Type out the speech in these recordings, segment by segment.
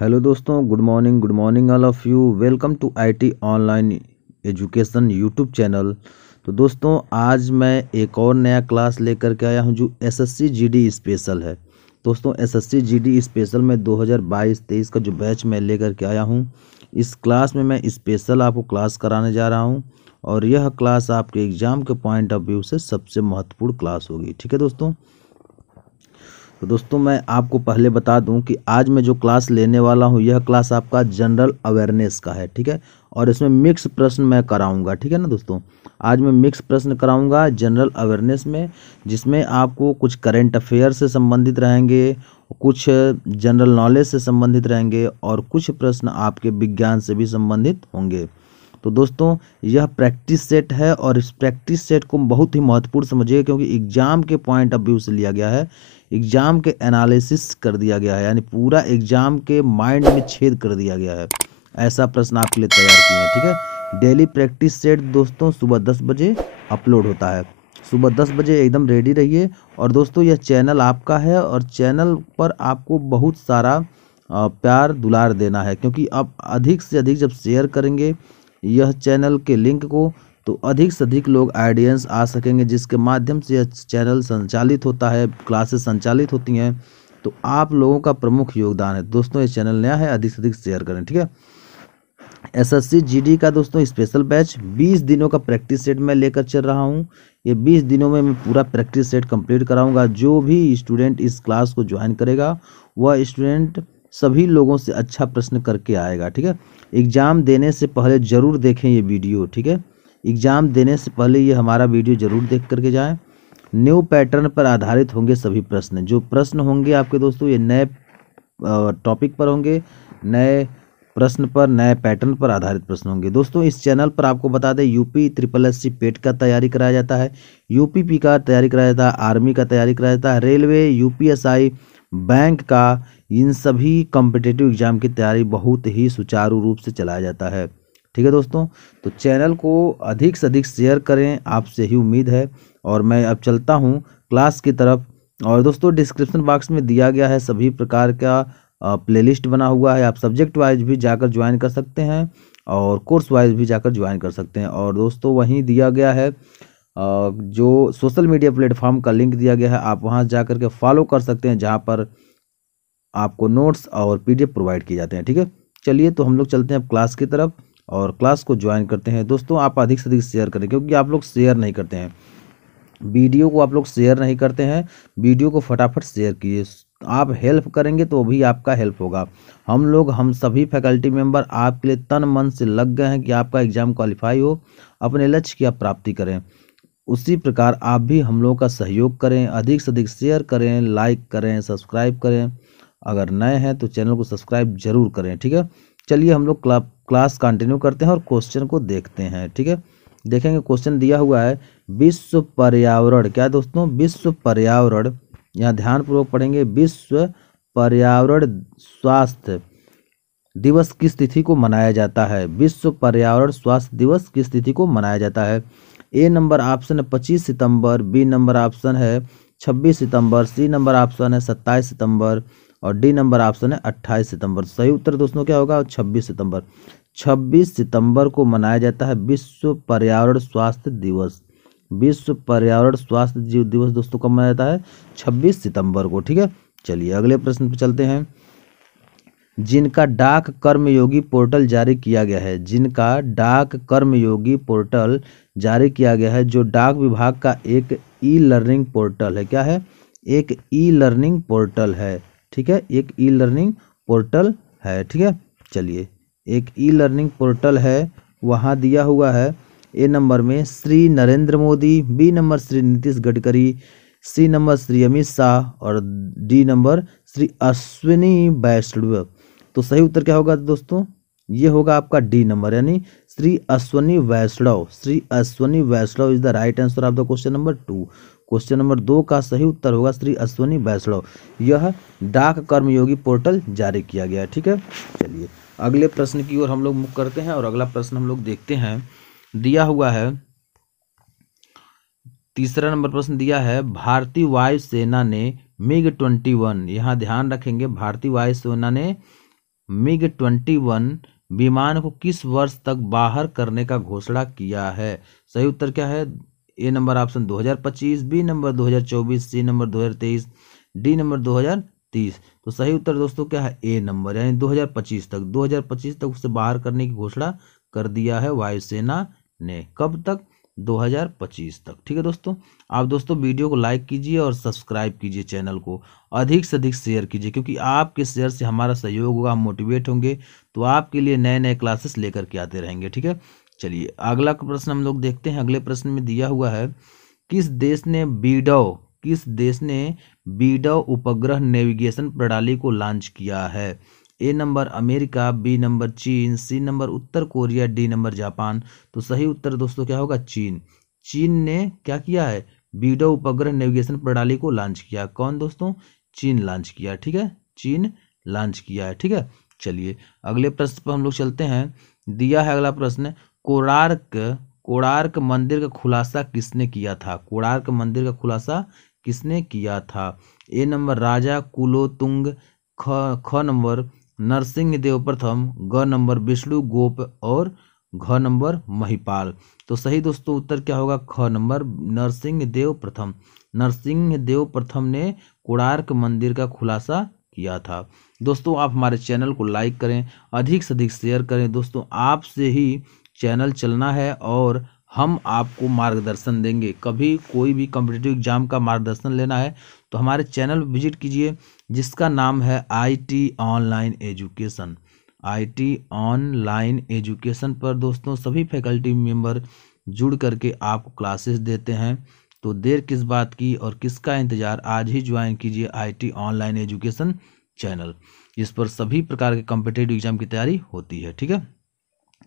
Hello दोस्तों, good morning all of you. Welcome to IT online education YouTube channel. तो दोस्तों, आज मैं एक और नया क्लास लेकर के आया हूं जो एसएससी जीडी स्पेशल है। दोस्तों, एसएससी जीडी स्पेशल में 2022-23 का जो बैच मैं लेकर के आया हूं, इस क्लास में मैं स्पेशल आपको क्लास कराने जा रहा हूं और यह क्लास आपके एग्ज़ाम के पॉइंट ऑफ व्यू से सबसे महत्वपूर्ण क्लास होगी। ठीक है दोस्तों। तो दोस्तों, मैं आपको पहले बता दूं कि आज मैं जो क्लास लेने वाला हूं, यह क्लास आपका जनरल अवेयरनेस का है। ठीक है। और इसमें मिक्स प्रश्न मैं कराऊंगा। ठीक है ना दोस्तों। आज मैं मिक्स प्रश्न कराऊंगा जनरल अवेयरनेस में, जिसमें आपको कुछ करंट अफेयर से संबंधित रहेंगे, कुछ जनरल नॉलेज से संबंधित रहेंगे और कुछ प्रश्न आपके विज्ञान से भी संबंधित होंगे। तो दोस्तों, यह प्रैक्टिस सेट है और इस प्रैक्टिस सेट को बहुत ही महत्वपूर्ण समझिए, क्योंकि एग्जाम के पॉइंट ऑफ व्यू से लिया गया है। एग्जाम के एनालिसिस कर दिया गया है, यानी पूरा एग्जाम के माइंड में छेद कर दिया गया है। ऐसा प्रश्न आपके लिए तैयार किए हैं। ठीक है। डेली प्रैक्टिस सेट दोस्तों सुबह 10 बजे अपलोड होता है। सुबह 10 बजे एकदम रेडी रहिए। और दोस्तों, यह चैनल आपका है और चैनल पर आपको बहुत सारा प्यार दुलार देना है, क्योंकि अब अधिक से अधिक जब शेयर करेंगे यह चैनल के लिंक को, तो अधिक से अधिक लोग ऑडियंस आ सकेंगे, जिसके माध्यम से यह चैनल संचालित होता है, क्लासेस संचालित होती हैं। तो आप लोगों का प्रमुख योगदान है। दोस्तों, ये चैनल नया है, अधिक से अधिक शेयर करें। ठीक है। एसएससी जीडी का दोस्तों स्पेशल बैच 20 दिनों का प्रैक्टिस सेट मैं लेकर चल रहा हूँ। ये 20 दिनों में मैं पूरा प्रैक्टिस सेट कंप्लीट कराऊंगा। जो भी स्टूडेंट इस क्लास को ज्वाइन करेगा, वह स्टूडेंट सभी लोगों से अच्छा प्रश्न करके आएगा। ठीक है। एग्ज़ाम देने से पहले ज़रूर देखें ये वीडियो। ठीक है। एग्ज़ाम देने से पहले ये हमारा वीडियो ज़रूर देख करके जाएं। न्यू पैटर्न पर आधारित होंगे सभी प्रश्न। जो प्रश्न होंगे आपके दोस्तों, ये नए टॉपिक पर होंगे, नए प्रश्न पर, नए पैटर्न पर आधारित प्रश्न होंगे। दोस्तों, इस चैनल पर आपको बता दें, यूपी ट्रिपल एससी पेट का तैयारी कराया जाता है, यूपीपी का तैयारी कराया जाता है, आर्मी का तैयारी कराया जाता है, रेलवे, यूपीएसआई, बैंक का, इन सभी कॉम्पिटिटिव एग्जाम की तैयारी बहुत ही सुचारू रूप से चलाया जाता है। ठीक है दोस्तों। तो चैनल को अधिक से अधिक शेयर करें, आपसे ही उम्मीद है। और मैं अब चलता हूँ क्लास की तरफ। और दोस्तों, डिस्क्रिप्शन बॉक्स में दिया गया है सभी प्रकार का प्लेलिस्ट बना हुआ है। आप सब्जेक्ट वाइज भी जाकर ज्वाइन कर सकते हैं और कोर्स वाइज भी जाकर ज्वाइन कर सकते हैं। और दोस्तों, वहीं दिया गया है जो सोशल मीडिया प्लेटफॉर्म का लिंक दिया गया है, आप वहां जाकर के फॉलो कर सकते हैं, जहां पर आपको नोट्स और पीडीएफ प्रोवाइड किए जाते हैं। ठीक है। चलिए, तो हम लोग चलते हैं अब क्लास की तरफ और क्लास को ज्वाइन करते हैं। दोस्तों, आप अधिक से अधिक शेयर करें, क्योंकि आप लोग शेयर नहीं करते हैं वीडियो को, आप लोग शेयर नहीं करते हैं वीडियो को। फटाफट शेयर कीजिए। आप हेल्प करेंगे तो भी आपका हेल्प होगा। हम सभी फैकल्टी मेंबर आपके लिए तन मन से लग गए हैं कि आपका एग्जाम क्वालिफाई हो, अपने लक्ष्य की आप प्राप्ति करें। उसी प्रकार आप भी हम लोगों का सहयोग करें, अधिक से अधिक शेयर करें, लाइक करें, सब्सक्राइब करें। अगर नए हैं तो चैनल को सब्सक्राइब जरूर करें। ठीक है। चलिए, हम लोग क्लास कंटिन्यू करते हैं और क्वेश्चन को देखते हैं। ठीक है। देखेंगे, क्वेश्चन दिया हुआ है, विश्व पर्यावरण, क्या दोस्तों, विश्व पर्यावरण, यहाँ ध्यानपूर्वक पढ़ेंगे, विश्व पर्यावरण स्वास्थ्य दिवस किस तिथि को मनाया जाता है। विश्व पर्यावरण स्वास्थ्य दिवस किस तिथि को मनाया जाता है। ए नंबर ऑप्शन है 25 सितंबर, बी नंबर ऑप्शन है 26 सितंबर, सी नंबर ऑप्शन है 27 सितंबर और डी नंबर ऑप्शन है 28 सितंबर। सही उत्तर दोस्तों क्या होगा, 26 सितंबर। 26 सितंबर को मनाया जाता है विश्व पर्यावरण स्वास्थ्य दिवस। विश्व पर्यावरण स्वास्थ्य दिवस दोस्तों कब मनाया जाता है, 26 सितंबर को। ठीक है। चलिए, अगले प्रश्न पर चलते हैं। जिनका डाक कर्मयोगी पोर्टल जारी किया गया है, जिनका डाक कर्मयोगी पोर्टल जारी किया गया है, जो डाक विभाग का एक ई लर्निंग पोर्टल है। क्या है, एक ई लर्निंग पोर्टल है। ठीक है, एक ई लर्निंग पोर्टल है। ठीक है। चलिए, एक ई लर्निंग पोर्टल है, वहाँ दिया हुआ है। ए नंबर में श्री नरेंद्र मोदी, बी नंबर श्री नीतीश गडकरी, सी नंबर श्री अमित शाह और डी नंबर श्री अश्विनी वैष्णव। तो सही उत्तर क्या होगा दोस्तों, ये होगा आपका डी नंबर, यानी Shri Ashwini Vaishnaw. Shri Ashwini Vaishnaw is the right answer of the question number 2। Question number 2 का सही उत्तर होगा श्री अश्विनी वैष्णव। यह डाक कर्मयोगी पोर्टल जारी किया गया है। ठीक है। चलिए, अगले प्रश्न की ओर हम लोग मुख करते हैं और अगला प्रश्न हम लोग देखते हैं। दिया हुआ है, तीसरा नंबर प्रश्न दिया है, भारतीय वायुसेना ने मिग 21, यहाँ ध्यान रखेंगे, भारतीय वायुसेना ने MiG-21 विमान को किस वर्ष तक बाहर करने का घोषणा किया है? सही उत्तर क्या है? A number option 2025, B number 2024, C number 2023, D number 2030। तो सही उत्तर दोस्तों क्या है? ए नंबर, यानी 2025 तक उसे बाहर करने की घोषणा कर दिया है वायुसेना ने। कब तक? 2025 तक। ठीक है दोस्तों, आप दोस्तों वीडियो को लाइक कीजिए और सब्सक्राइब कीजिए, चैनल को अधिक से अधिक शेयर कीजिए, क्योंकि आपके शेयर से हमारा सहयोग होगा, हम मोटिवेट होंगे, तो आपके लिए नए नए क्लासेस लेकर के आते रहेंगे। ठीक है, चलिए अगला प्रश्न हम लोग देखते हैं। अगले प्रश्न में दिया हुआ है, किस देश ने बीडो उपग्रह नेविगेशन प्रणाली को लॉन्च किया है? A number America, B number चीन, सी नंबर उत्तर कोरिया, डी नंबर जापान। तो सही उत्तर दोस्तों क्या होगा? चीन। चीन ने क्या किया है? बीडो उपग्रह नेविगेशन प्रणाली को लॉन्च किया। कौन दोस्तों? चीन लॉन्च किया। ठीक है, चीन लॉन्च किया है। ठीक है, चलिए अगले प्रश्न पर हम लोग चलते हैं। दिया है अगला प्रश्न, कोणार्क मंदिर का खुलासा किसने किया था? कोणार्क मंदिर का खुलासा किसने किया था? ए नंबर राजा कुलोतुंग, ख नंबर नरसिंह देव प्रथम, ग नंबर विष्णु गोप और घ नंबर महिपाल। तो सही दोस्तों उत्तर क्या होगा? ख नंबर नरसिंह देव प्रथम। नरसिंह देव प्रथम ने कोणार्क मंदिर का खुलासा किया था। दोस्तों आप हमारे चैनल को लाइक करें, अधिक से अधिक शेयर करें। दोस्तों आपसे ही चैनल चलना है और हम आपको मार्गदर्शन देंगे। कभी कोई भी कॉम्पिटिटिव एग्जाम का मार्गदर्शन लेना है तो हमारे चैनल विजिट कीजिए, जिसका नाम है IT online education. IT online education पर दोस्तों सभी फैकल्टी मेंबर जुड़ करके आपको क्लासेस देते हैं। तो देर किस बात की और किसका इंतजार, आज ही ज्वाइन कीजिए IT ऑनलाइन एजुकेशन चैनल। इस पर सभी प्रकार के कॉम्पिटिटिव एग्जाम की तैयारी होती है। ठीक है,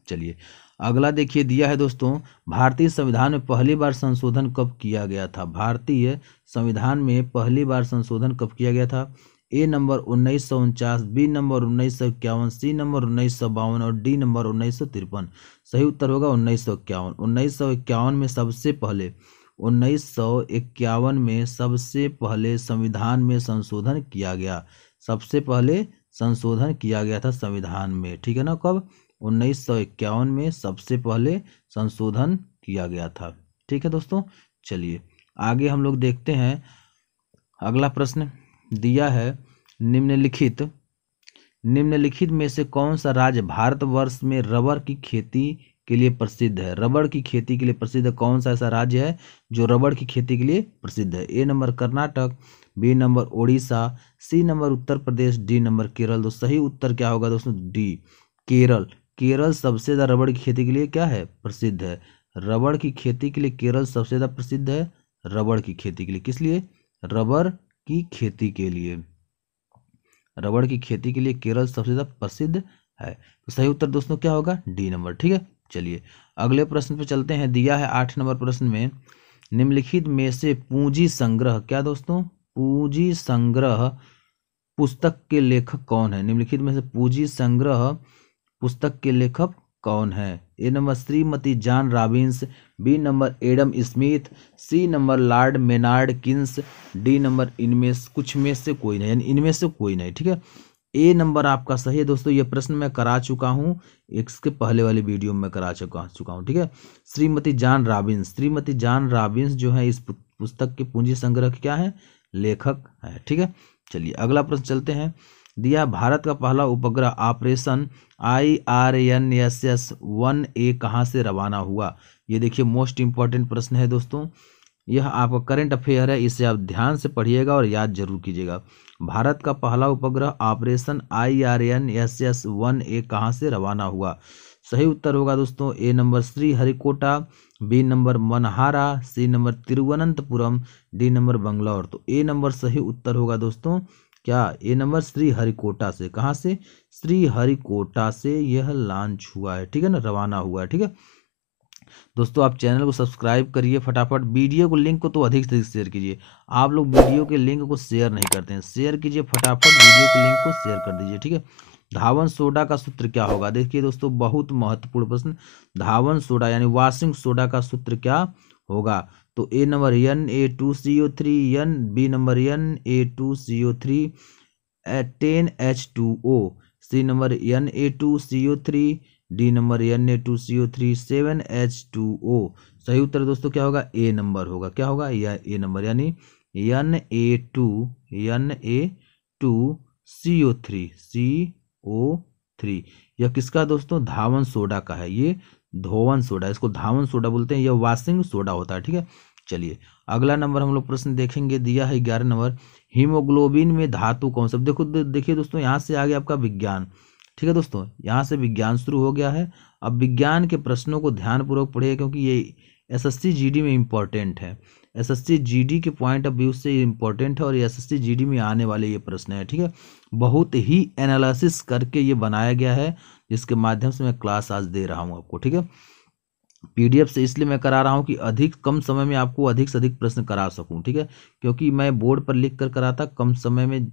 चलिए अगला देखिए। दिया है दोस्तों, भारतीय संविधान में पहली बार संशोधन कब किया गया था? भारतीय संविधान में पहली बार संशोधन कब किया गया था? A number 1949, B number 1951, C number 1952 और डी नंबर 1953। सही उत्तर होगा 1951। 1951 में सबसे पहले 1951 में सबसे पहले संविधान में संशोधन किया गया। सबसे पहले संशोधन किया गया था संविधान में। ठीक है ना, कब? 1951 में सबसे पहले संशोधन किया गया था। ठीक है दोस्तों, चलिए आगे हम लोग देखते हैं। अगला प्रश्न दिया है, निम्नलिखित में से कौन सा राज्य भारतवर्ष में रबर की खेती के लिए प्रसिद्ध है? रबड़ की खेती के लिए प्रसिद्ध कौन सा ऐसा राज्य है जो रबड़ की खेती के लिए प्रसिद्ध है? A number Karnataka, B number Odisha, C number Uttar Pradesh, D number Kerala. तो सही उत्तर क्या होगा दोस्तों? डी, केरल। केरल सबसे ज्यादा रबड़ की खेती के लिए क्या है? प्रसिद्ध है। रबड़ की खेती के लिए केरल सबसे ज्यादा प्रसिद्ध है। रबड़ की खेती के लिए, किस लिए? रबड़ की खेती के लिए, रबड़ की खेती के लिए केरल सबसे ज्यादा प्रसिद्ध है। तो सही उत्तर दोस्तों क्या होगा? D number. ठीक है, चलिए अगले प्रश्न पे चलते हैं। दिया है 8 नंबर प्रश्न में, निम्नलिखित में से पूंजी संग्रह, क्या दोस्तों? पूंजी संग्रह पुस्तक के लेखक कौन है? निम्नलिखित में से पूंजी संग्रह पुस्तक के लेखक कौन है? ए नंबर श्रीमती John Robins, B number Adam Smith, C number Lord Maynard Keynes, D number इनमें कुछ में से कोई नहीं, यानी इनमें से कोई नहीं। ठीक है, ए नंबर आपका सही है दोस्तों। ये प्रश्न मैं करा चुका हूँ, इसके पहले वाली वीडियो में करा चुका हूँ। ठीक है, Shrimati John Robins, Shrimati John Robins जो है इस पुस्तक के पूंजी संग्रह के क्या है? लेखक है। ठीक है, चलिए अगला प्रश्न चलते हैं। दिया, भारत का पहला उपग्रह ऑपरेशन IRNSS-1A कहाँ से रवाना हुआ? ये देखिए मोस्ट इंपॉर्टेंट प्रश्न है दोस्तों, यह आपका करंट अफेयर है, इसे आप ध्यान से पढ़िएगा और याद जरूर कीजिएगा। भारत का पहला उपग्रह ऑपरेशन IRNSS-1A कहाँ से रवाना हुआ? सही उत्तर होगा दोस्तों A number Sriharikota, B number Manhara, C number Thiruvananthapuram, D number Bangalore. तो ए नंबर सही उत्तर होगा दोस्तों क्या? ए नंबर श्रीहरिकोटा से। कहाँ से? श्रीहरिकोटा से यह लॉन्च हुआ है। ठीक है ना, रवाना हुआ है। ठीक है दोस्तों, आप चैनल को सब्सक्राइब करिए फटाफट, वीडियो को लिंक को तो अधिक से अधिक शेयर कीजिए। आप लोग वीडियो के लिंक को शेयर नहीं करते हैं, शेयर कीजिए फटाफट, वीडियो के लिंक को शेयर कर दीजिए। ठीक है, धावन सोडा का सूत्र क्या होगा? देखिए दोस्तों बहुत महत्वपूर्ण प्रश्न, धावन सोडा यानी वॉशिंग सोडा का सूत्र क्या होगा? तो A number Na2CO3 B number Na2CO3 10H2O, C number Na2CO3, D number Na2CO3 7H2O। सही उत्तर दोस्तों क्या होगा? ए नंबर होगा। क्या होगा? या ए नंबर, यानी Na2CO3 यह किसका दोस्तों? धावन सोडा का है। ये धोवन सोडा, इसको धावन सोडा बोलते हैं। यह वाशिंग सोडा होता है। ठीक है, चलिए अगला नंबर हम लोग प्रश्न देखेंगे। दिया है 11 नंबर, हीमोग्लोबिन में धातु कौन सा? देखो देखिए दोस्तों, यहाँ से आ गया आपका विज्ञान। ठीक है दोस्तों, यहाँ से विज्ञान शुरू हो गया है। अब विज्ञान के प्रश्नों को ध्यानपूर्वक पढ़िए, क्योंकि ये एसएससी जीडी में इम्पोर्टेंट है। एसएससी जीडी के पॉइंट ऑफ व्यू से इम्पोर्टेंट है, और एसएससी जीडी में आने वाले ये प्रश्न है। ठीक है, बहुत ही एनालिसिस करके ये बनाया गया है, जिसके माध्यम से मैं क्लास आज दे रहा हूँ आपको। ठीक है, पीडीएफ से इसलिए मैं करा रहा हूँ कि अधिक कम समय में आपको अधिक से अधिक प्रश्न करा सकूँ। ठीक है, क्योंकि मैं बोर्ड पर लिख कर कराता, कम समय में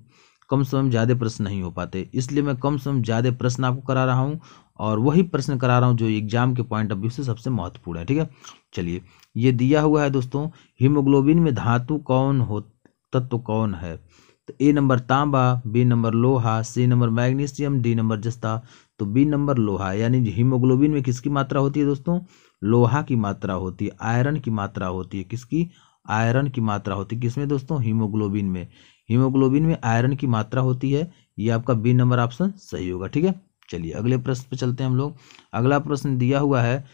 ज़्यादा प्रश्न नहीं हो पाते, इसलिए मैं कम समय में ज़्यादा प्रश्न आपको करा रहा हूँ, और वही प्रश्न करा रहा हूँ जो एग्जाम के पॉइंट ऑफ व्यू से सबसे महत्वपूर्ण है। ठीक है, चलिए ये दिया हुआ है दोस्तों, हीमोग्लोबिन में धातु तत्व कौन है? तो ए नंबर तांबा, बी नंबर लोहा, सी नंबर मैग्नीशियम, डी नंबर जस्ता। तो बी नंबर लोहा, यानी हीमोग्लोबिन में किसकी मात्रा होती है दोस्तों? लोहा की मात्रा होती है, आयरन की मात्रा होती है। किसकी? आयरन की मात्रा होती है। किसमें दोस्तों? हीमोग्लोबिन में। हीमोग्लोबिन में आयरन की मात्रा होती है। ये आपका बी नंबर ऑप्शन सही होगा। ठीक है, चलिए अगले प्रश्न पे चलते हैं हम लोग। अगला प्रश्न दिया हुआ है,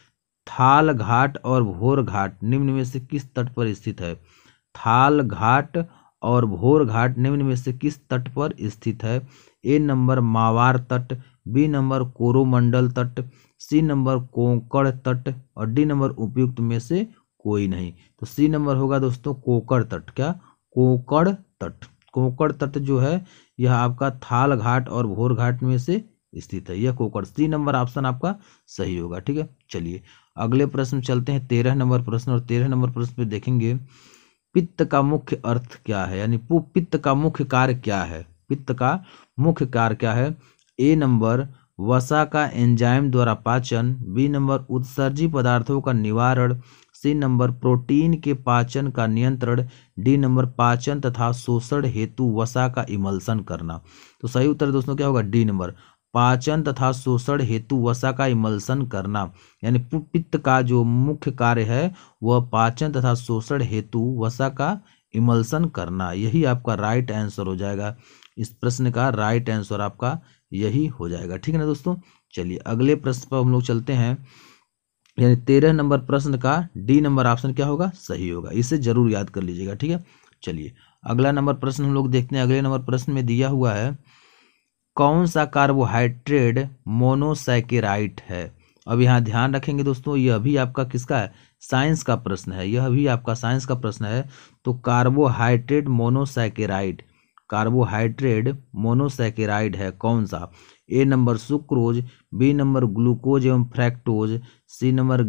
थाल घाट और भोर घाट निम्न में से किस तट पर स्थित है? थाल घाट और भोर घाट निम्न में से किस तट पर स्थित है? ए नंबर मावार तट, बी नंबर कोरोमंडल तट, सी नंबर कोंकण तट, और डी नंबर उपयुक्त में से कोई नहीं। तो सी नंबर होगा दोस्तों कोंकण तट। क्या? कोंकण तट। कोंकण तट जो है यह आपका थाल घाट और भोर घाट में से स्थित है। यह कोंकण, सी नंबर ऑप्शन आपका सही होगा। ठीक है, चलिए अगले प्रश्न चलते हैं, 13 नंबर प्रश्न। और 13 नंबर प्रश्न पे देखेंगे, पित्त का मुख्य अर्थ क्या है, यानी पित्त का मुख्य कार्य क्या है? पित्त का मुख्य कार्य क्या है? ए नंबर वसा का एंजाइम द्वारा पाचन, बी नंबर उत्सर्जी पदार्थों का निवारण, सी नंबर प्रोटीन के पाचन का नियंत्रण, डी नंबर पाचन तथा शोषण हेतु वसा का इमल्सन करना। तो सही उत्तर दोस्तों क्या होगा? डी नंबर, पाचन तथा शोषण हेतु वसा का इमल्सन करना। यानी पित्त का जो मुख्य कार्य है वह पाचन तथा शोषण हेतु वसा का इमल्सन करना। यही आपका राइट आंसर हो जाएगा। इस प्रश्न का राइट आंसर आपका यही हो जाएगा। ठीक है ना दोस्तों, चलिए अगले प्रश्न पर हम लोग चलते हैं। यानी 13 नंबर प्रश्न का डी नंबर ऑप्शन क्या होगा? सही होगा। इसे जरूर याद कर लीजिएगा। ठीक है, चलिए अगला नंबर प्रश्न हम लोग देखते हैं। अगले नंबर प्रश्न में दिया हुआ है, कौन सा कार्बोहाइड्रेट मोनोसैकेराइड है? अब यहाँ ध्यान रखेंगे दोस्तों, यह भी आपका किसका है? साइंस का प्रश्न है। यह भी आपका साइंस का प्रश्न है। तो कार्बोहाइड्रेट मोनोसैकेराइड है कौन सा? A number sucrose, B number glucose एवं फ्रैक्टोज, सी नंबर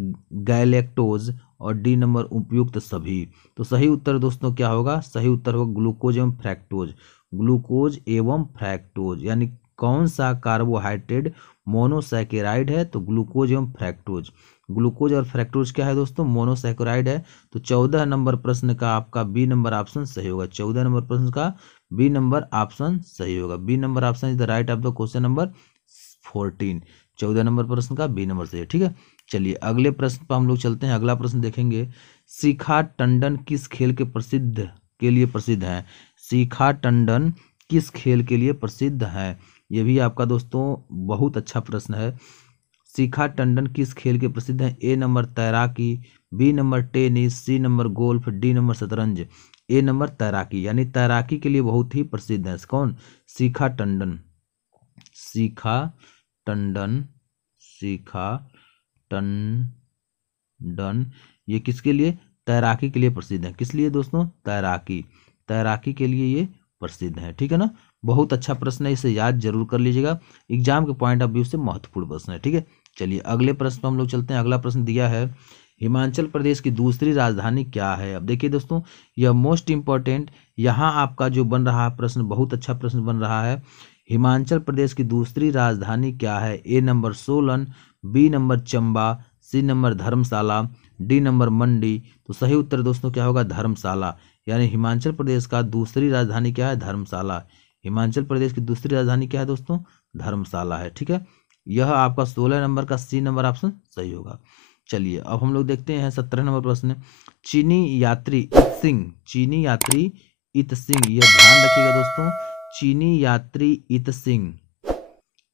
गैलेक्टोज, और डी नंबर उपयुक्त सभी। तो सही उत्तर दोस्तों क्या होगा? सही उत्तर होगा ग्लूकोज एवं फ्रैक्टोज। ग्लूकोज एवं फ्रैक्टोज, यानी कौन सा कार्बोहाइड्रेट मोनोसैकेराइड है? तो ग्लूकोज एवं फ्रैक्टोज। ग्लूकोज और फ्रैक्टोज क्या है दोस्तों? मोनोसैकेराइड है। तो 14 नंबर प्रश्न का आपका बी नंबर ऑप्शन सही होगा। 14 नंबर प्रश्न का बी नंबर ऑप्शन सही होगा। B number option is the right of the question number 14। 14 number प्रश्न का बी नंबर सही है। ठीक है, चलिए अगले प्रश्न पर हम लोग चलते हैं। अगला प्रश्न देखेंगे, शिखा टंडन किस खेल के लिए प्रसिद्ध है? शिखा टंडन किस खेल के लिए प्रसिद्ध है? यह भी आपका दोस्तों बहुत अच्छा प्रश्न है। शिखा टंडन किस खेल के प्रसिद्ध है? ए नंबर तैराकी, बी नंबर टेनिस, सी नंबर गोल्फ, डी नंबर शतरंज। ए नंबर तैराकी, यानी तैराकी के लिए बहुत ही प्रसिद्ध है। कौन? शिखा टंडन। शिखा टंडन ये किसके लिए? तैराकी के लिए प्रसिद्ध है। किस लिए दोस्तों? तैराकी के लिए ये प्रसिद्ध है। ठीक है ना, बहुत अच्छा प्रश्न है, इसे याद जरूर कर लीजिएगा। एग्जाम के पॉइंट ऑफ व्यू से महत्वपूर्ण प्रश्न है। ठीक है, चलिए अगले प्रश्न पर हम लोग चलते हैं। अगला प्रश्न दिया है, हिमाचल प्रदेश की दूसरी राजधानी क्या है? अब देखिए दोस्तों, यह मोस्ट इंपॉर्टेंट, यहाँ आपका जो बन रहा है प्रश्न, बहुत अच्छा प्रश्न बन रहा है। हिमाचल प्रदेश की दूसरी राजधानी क्या है? A number Solan, B number Chamba, C number Dharamshala, D number Mandi. तो सही उत्तर दोस्तों क्या होगा? धर्मशाला। यानी हिमाचल प्रदेश का दूसरी राजधानी क्या है? धर्मशाला। हिमाचल प्रदेश की दूसरी राजधानी क्या है दोस्तों? धर्मशाला है। ठीक है, यह आपका 16 नंबर का सी नंबर ऑप्शन सही होगा। चलिए अब हम लोग देखते हैं 17 नंबर प्रश्न। चीनी यात्री इत सिंह, चीनी यात्री इत सिंह, यह ध्यान रखिएगा दोस्तों, चीनी यात्री इत सिंह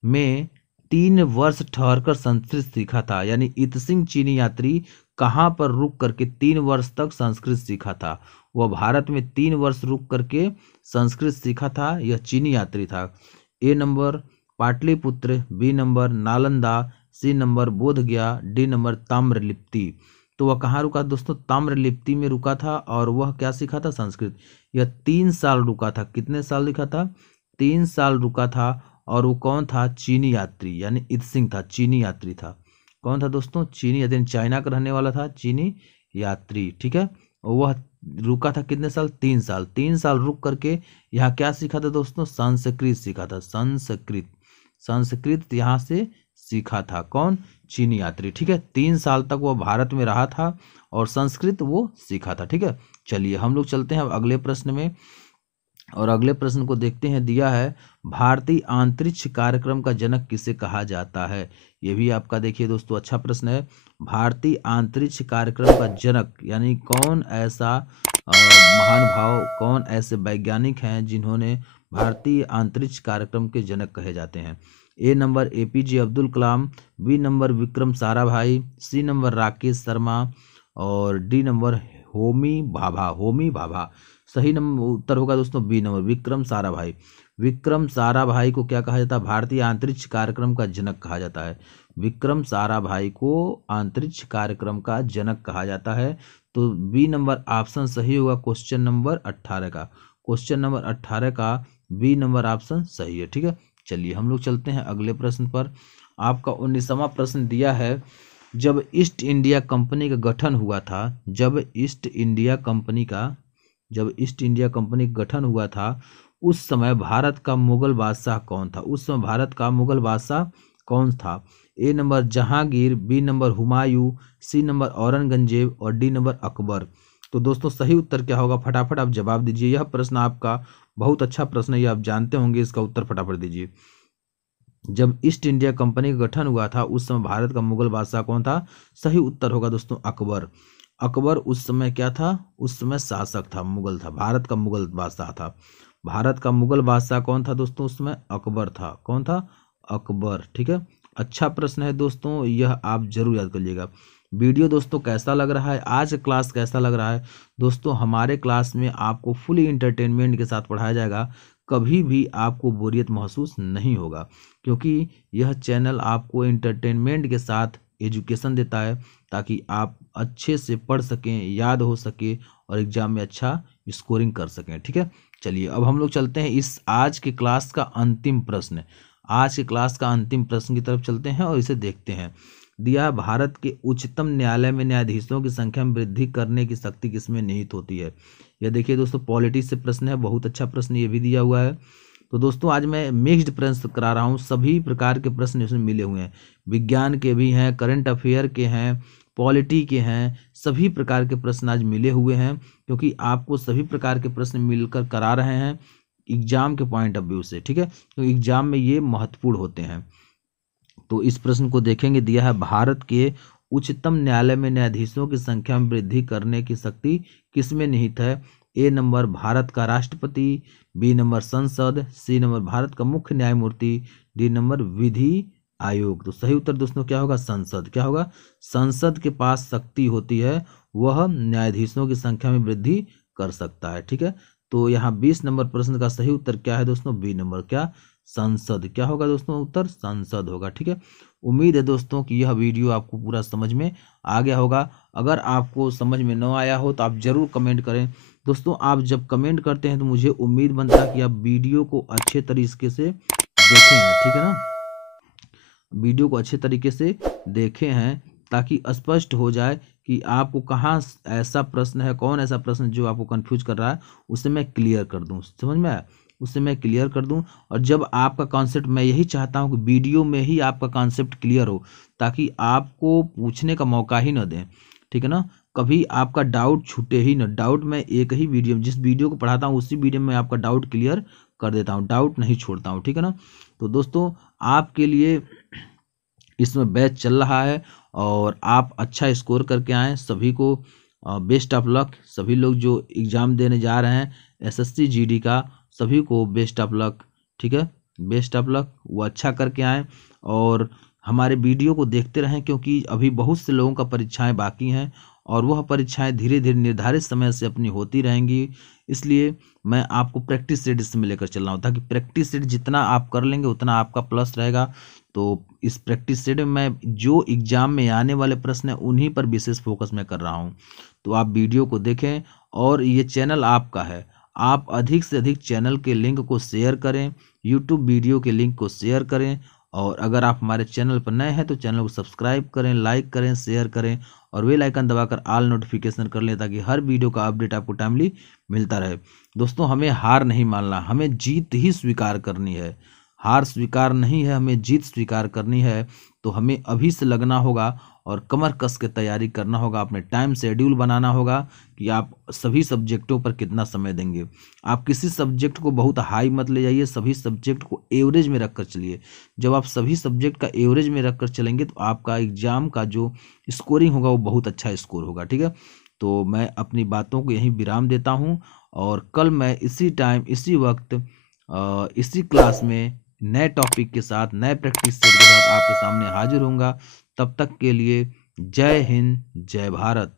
में 3 वर्ष ठहरकर संस्कृत सीखा था। यानी इत सिंह चीनी यात्री कहाँ पर रुक करके 3 वर्ष तक संस्कृत सीखा था? वह भारत में 3 वर्ष रुक करके संस्कृत सीखा था, यह चीनी यात्री था। A number Pataliputra, B number Nalanda, C number Bodhgaya, D number Tamralipti. तो वह कहाँ रुका दोस्तों? ताम्रलिप्ति में रुका था और वह क्या सीखा था? संस्कृत। यह 3 साल रुका था। कितने साल रुका था? 3 साल रुका था। और वो कौन था? चीनी यात्री, यानी इत सिंह था, चीनी यात्री था। कौन था दोस्तों? चीनी यात्री, चाइना का रहने वाला था, चीनी यात्री। ठीक है, वह रुका था कितने साल? 3 साल। 3 साल रुक करके यहाँ क्या सीखा था दोस्तों? संस्कृत सीखा था, संस्कृत। संस्कृत यहाँ से सीखा था कौन? चीनी यात्री। ठीक है, 3 साल तक वह भारत में रहा था और संस्कृत वो सीखा था। ठीक है, चलिए हम लोग चलते हैं अब अगले प्रश्न में, और अगले प्रश्न को देखते हैं। दिया है भारतीय अंतरिक्ष कार्यक्रम का जनक किसे कहा जाता है? ये भी आपका देखिए दोस्तों अच्छा प्रश्न है। भारतीय अंतरिक्ष कार्यक्रम का जनक यानी कौन ऐसा महानुभाव, कौन ऐसे वैज्ञानिक हैं जिन्होंने भारतीय अंतरिक्ष कार्यक्रम के जनक कहे जाते हैं? A number APJ Abdul Kalam, B number Vikram Sarabhai, C number Rakesh Sharma, और डी नंबर होमी भाभा, होमी भाभा। सही नंबर उत्तर होगा दोस्तों बी नंबर विक्रम साराभाई। विक्रम साराभाई को क्या कहा जाता है? भारतीय अंतरिक्ष कार्यक्रम का जनक कहा जाता है। विक्रम साराभाई को अंतरिक्ष कार्यक्रम का जनक कहा जाता है। तो बी नंबर ऑप्शन सही होगा क्वेश्चन नंबर 18 का। क्वेश्चन नंबर 18 का बी नंबर ऑप्शन सही है। ठीक है, चलिए हम लोग चलते हैं अगले प्रश्न पर। आपका 19वां प्रश्न दिया है, जब ईस्ट इंडिया कंपनी का गठन हुआ था, जब ईस्ट इंडिया कंपनी का गठन हुआ था, उस समय भारत का मुगल बादशाह कौन था? उस समय भारत का मुगल बादशाह कौन था? A number Jahangir, B number Humayun, C number Aurangzeb, और डी नंबर अकबर। तो दोस्तों सही उत्तर क्या होगा? फटाफट आप जवाब दीजिए। यह प्रश्न आपका बहुत अच्छा प्रश्न है, ये आप जानते होंगे, इसका उत्तर फटाफट दीजिए। जब ईस्ट इंडिया कंपनी का गठन हुआ था उस समय भारत का मुगल बादशाह कौन था? सही उत्तर होगा दोस्तों अकबर। अकबर उस समय क्या था? उस समय शासक था, मुगल था, भारत का मुगल बादशाह था। भारत का मुगल बादशाह कौन था दोस्तों? उस समय अकबर था। कौन था? अकबर। ठीक है, अच्छा प्रश्न है दोस्तों, यह आप जरूर याद कर लीजिएगा। वीडियो दोस्तों कैसा लग रहा है? आज का क्लास कैसा लग रहा है? दोस्तों हमारे क्लास में आपको फुली इंटरटेनमेंट के साथ पढ़ाया जाएगा, कभी भी आपको बोरियत महसूस नहीं होगा, क्योंकि यह चैनल आपको एंटरटेनमेंट के साथ एजुकेशन देता है, ताकि आप अच्छे से पढ़ सकें, याद हो सके और एग्जाम में अच्छा स्कोरिंग कर सकें। ठीक है, चलिए अब हम लोग चलते हैं इस आज की क्लास का अंतिम प्रश्न, आज की क्लास का अंतिम प्रश्न की तरफ चलते हैं और इसे देखते हैं। दिया है, भारत के उच्चतम न्यायालय में न्यायाधीशों की संख्या में वृद्धि करने की शक्ति किसमें निहित होती है? यह देखिए दोस्तों पॉलिटिक्स से प्रश्न है, बहुत अच्छा प्रश्न ये भी दिया हुआ है। तो दोस्तों आज मैं मिक्स्ड प्रश्न करा रहा हूँ, सभी प्रकार के प्रश्न इसमें मिले हुए हैं, विज्ञान के भी हैं, करंट अफेयर के हैं, पॉलिटी के हैं, सभी प्रकार के प्रश्न आज मिले हुए हैं, क्योंकि आपको सभी प्रकार के प्रश्न मिलकर करा रहे हैं एग्जाम के पॉइंट ऑफ व्यू से। ठीक है, तो एग्जाम में ये महत्वपूर्ण होते हैं। तो इस प्रश्न को देखेंगे। दिया है, भारत के उच्चतम न्यायालय में न्यायाधीशों की संख्या में वृद्धि करने की शक्ति किसमें निहित है? ए नंबर भारत का राष्ट्रपति, बी नंबर संसद, सी नंबर भारत का मुख्य न्यायमूर्ति, डी नंबर विधि आयोग। तो सही उत्तर दोस्तों क्या होगा? संसद। क्या होगा? संसद के पास शक्ति होती है, वह न्यायाधीशों की संख्या में वृद्धि कर सकता है। ठीक है, तो यहाँ 20 नंबर प्रश्न का सही उत्तर क्या है दोस्तों? B number. क्या? संसद। क्या होगा दोस्तों उत्तर? संसद होगा। ठीक है, उम्मीद है दोस्तों कि यह वीडियो आपको पूरा समझ में आ गया होगा। अगर आपको समझ में न आया हो तो आप जरूर कमेंट करें। दोस्तों आप जब कमेंट करते हैं तो मुझे उम्मीद बनता है कि आप वीडियो को अच्छे तरीके से देखे हैं। ठीक है ना, वीडियो को अच्छे तरीके से देखे हैं, ताकि स्पष्ट हो जाए कि आपको कहाँ ऐसा प्रश्न है, कौन ऐसा प्रश्न जो आपको कंफ्यूज कर रहा है, उसे मैं क्लियर कर दूं। समझ में आया? उसे मैं क्लियर कर दूं। और जब आपका कॉन्सेप्ट, मैं यही चाहता हूं कि वीडियो में ही आपका कॉन्सेप्ट क्लियर हो, ताकि आपको पूछने का मौका ही न दें। ठीक है ना, कभी आपका डाउट छूटे ही न। डाउट मैं एक ही वीडियो में, जिस वीडियो को पढ़ाता हूँ उसी वीडियो में आपका डाउट क्लियर कर देता हूँ, डाउट नहीं छोड़ता हूँ। ठीक है ना, तो दोस्तों आपके लिए इसमें बैच चल रहा है और आप अच्छा स्कोर करके आएँ। सभी को बेस्ट ऑफ लक। सभी लोग जो एग्ज़ाम देने जा रहे हैं एसएससी जीडी का, सभी को बेस्ट ऑफ लक। ठीक है, बेस्ट ऑफ लक। वो अच्छा करके आएँ और हमारे वीडियो को देखते रहें, क्योंकि अभी बहुत से लोगों का परीक्षाएं बाकी हैं और वह परीक्षाएं धीरे धीरे निर्धारित समय से अपनी होती रहेंगी। इसलिए मैं आपको प्रैक्टिस सेट इसमें लेकर चल रहा हूँ, ताकि प्रैक्टिस सेट जितना आप कर लेंगे उतना आपका प्लस रहेगा। तो इस प्रैक्टिस सेट में मैं जो एग्ज़ाम में आने वाले प्रश्न हैं उन्हीं पर विशेष फोकस मैं कर रहा हूँ। तो आप वीडियो को देखें और ये चैनल आपका है। आप अधिक से अधिक चैनल के लिंक को शेयर करें, यूट्यूब वीडियो के लिंक को शेयर करें, और अगर आप हमारे चैनल पर नए हैं तो चैनल को सब्सक्राइब करें, लाइक करें, शेयर करें और बेल आइकन दबाकर ऑल नोटिफिकेशन कर लें, ताकि हर वीडियो का अपडेट आपको टाइमली मिलता रहे। दोस्तों, हमें हार नहीं मानना, हमें जीत ही स्वीकार करनी है। हार स्वीकार नहीं है, हमें जीत स्वीकार करनी है। तो हमें अभी से लगना होगा और कमर कस के तैयारी करना होगा। अपने टाइम शेड्यूल बनाना होगा कि आप सभी सब्जेक्टों पर कितना समय देंगे। आप किसी सब्जेक्ट को बहुत हाई मत ले जाइए, सभी सब्जेक्ट को एवरेज में रख कर चलिए। जब आप सभी सब्जेक्ट का एवरेज में रख कर चलेंगे तो आपका एग्जाम का जो स्कोरिंग होगा वो बहुत अच्छा स्कोर होगा। ठीक है, तो मैं अपनी बातों को यहीं विराम देता हूँ और कल मैं इसी टाइम इसी वक्त इसी क्लास में नए टॉपिक के साथ, नए प्रैक्टिस सेट के साथ आपके सामने हाजिर होऊंगा। तब तक के लिए जय हिंद, जय भारत।